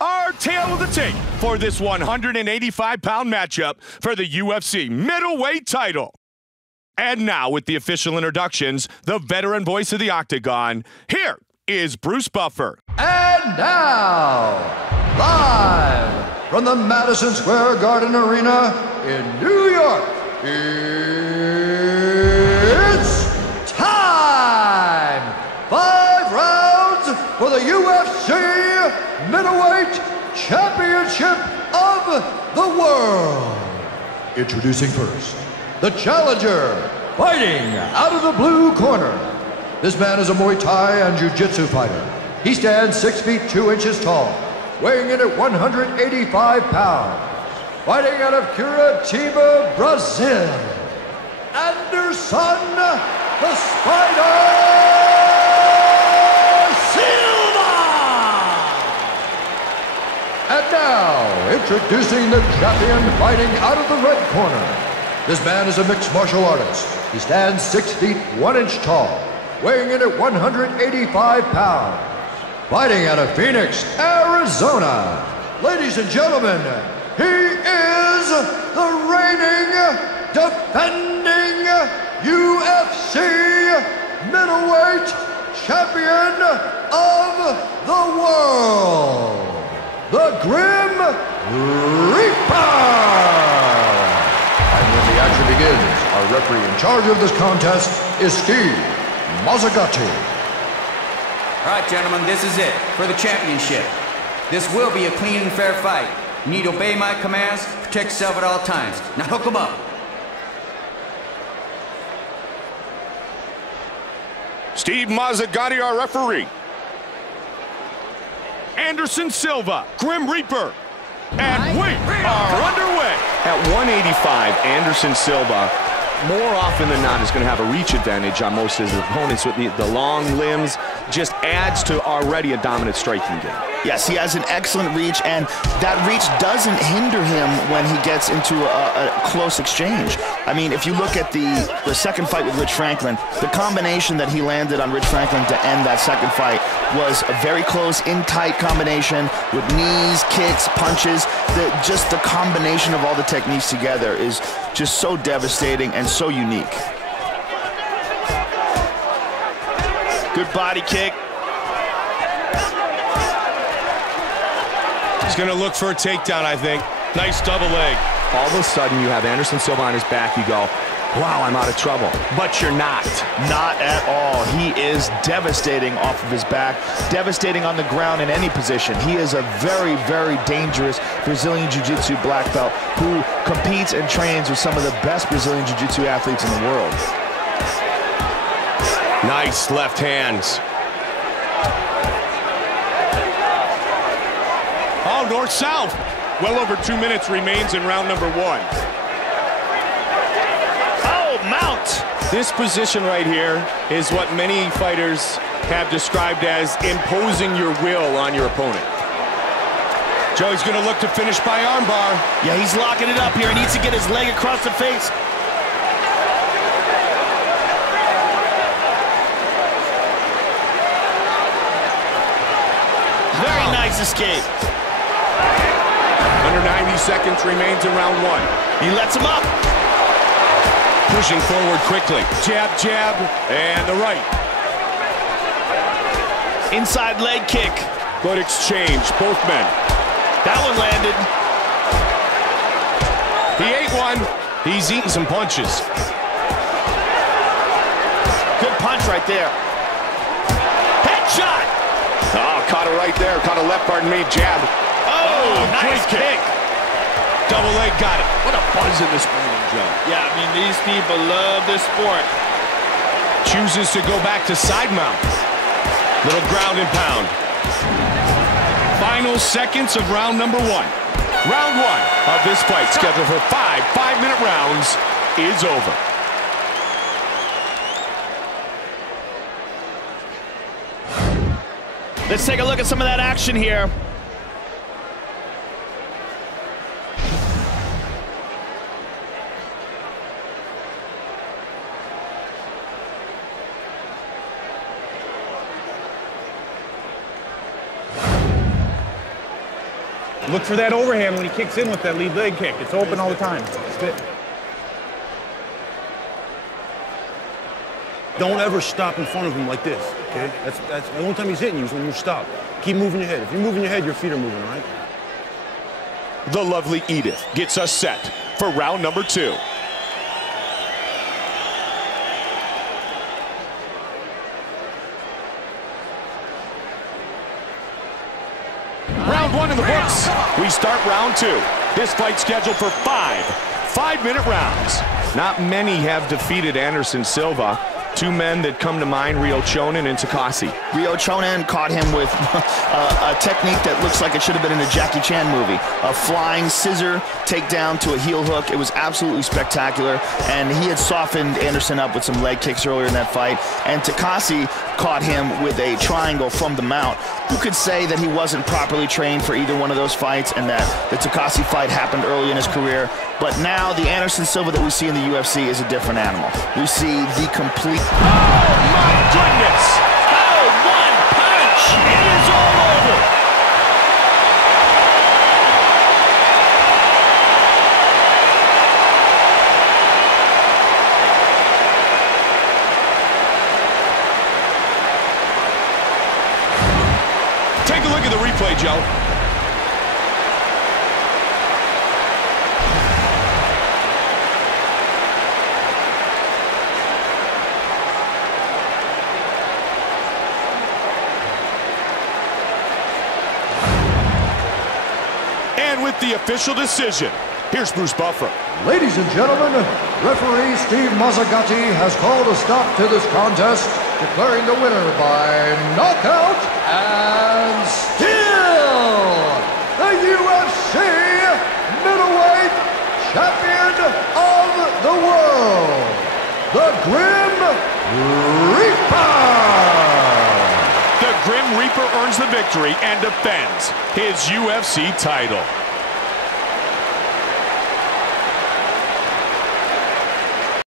Our tale of the tape for this 185-pound matchup for the UFC middleweight title. And now, with the official introductions, the veteran voice of the Octagon, here is Bruce Buffer. And now, live from the Madison Square Garden Arena in New York, it's time! 5 rounds for the UFC Middleweight Championship of the World. Introducing first, the challenger, fighting out of the blue corner. This man is a Muay Thai and Jiu-Jitsu fighter. He stands 6 feet 2 inches tall, weighing in at 185 pounds. Fighting out of Curitiba, Brazil, Anderson the Spider Silva! And now, introducing the champion fighting out of the red corner. This man is a mixed martial artist. He stands 6 feet 1 inch tall, weighing in at 185 pounds. Fighting out of Phoenix, Arizona. Ladies and gentlemen, he is the reigning, defending UFC middleweight champion of the world, the Grim Reaper. And when the action begins, our referee in charge of this contest is Steve Mazzagatti. All right, gentlemen, this is it for the championship. This will be a clean and fair fight. You need to obey my commands, protect yourself at all times. Now hook them up. Steve Mazzagatti, our referee. Anderson Silva, Grim Reaper. And we are underway. At 185, Anderson Silva, more often than not, is going to have a reach advantage on most of his opponents. With the long limbs, just adds to already a dominant striking game. Yes, he has an excellent reach, and that reach doesn't hinder him when he gets into a close exchange. I mean, if you look at the second fight with Rich Franklin, the combination that he landed on Rich Franklin to end that second fight was a very close, in-tight combination with knees, kicks, punches. Just the combination of all the techniques together is just so devastating and so unique. Good body kick. He's going to look for a takedown, I think. Nice double leg. All of a sudden, you have Anderson Silva on his back. You go, wow, I'm out of trouble. But you're not. Not at all. He is devastating off of his back, devastating on the ground in any position. He is a very, very dangerous Brazilian Jiu-Jitsu black belt who competes and trains with some of the best Brazilian Jiu-Jitsu athletes in the world. Nice left hands. Oh, north-south. Well over 2 minutes remains in round number 1. Oh, mount! This position right here is what many fighters have described as imposing your will on your opponent. Joey's going to look to finish by armbar. Yeah, he's locking it up here. He needs to get his leg across the face. Very nice escape. Under 90 seconds remains in round 1. He lets him up. Pushing forward quickly. Jab, jab, and the right. Inside leg kick. Good exchange, both men. That one landed. He ate one. He's eating some punches. Good punch right there. Headshot. Oh, caught it right there. Caught a left, pardon me, jab. Oh, nice kick. Double leg, got it. What a buzz in this morning, Joe. Yeah, I mean, these people love this sport. Chooses to go back to side mount. Little ground and pound. Final seconds of round number 1. Round 1 of this fight, scheduled for 5 5-minute rounds, is over. Let's take a look at some of that action here. Look for that overhand when he kicks in with that lead leg kick. It's open all the time. It's good. Don't ever stop in front of him like this, okay? That's the only time he's hitting you is when you stop. Keep moving your head. If you're moving your head, your feet are moving, all right? The lovely Edith gets us set for round number 2. Round 1 in the books. We start round 2. This fight scheduled for 5 5-minute rounds. Not many have defeated Anderson Silva. 2 men that come to mind, Rio Chonen and Takasi. Rio Chonen caught him with a technique that looks like it should have been in a Jackie Chan movie. A flying scissor takedown to a heel hook. It was absolutely spectacular, and he had softened Anderson up with some leg kicks earlier in that fight. And Takasi caught him with a triangle from the mount. You could say that he wasn't properly trained for either one of those fights, and that the Takasi fight happened early in his career. But now the Anderson Silva that we see in the UFC is a different animal. We see the complete... Oh, my goodness! Oh, one punch! It is all over! Take a look at the replay, Joe. With the official decision, here's Bruce Buffer. Ladies and gentlemen, referee Steve Mazzagatti has called a stop to this contest, declaring the winner by knockout and still the UFC middleweight champion of the world, the Grim Reaper. The Grim Reaper earns the victory and defends his UFC title.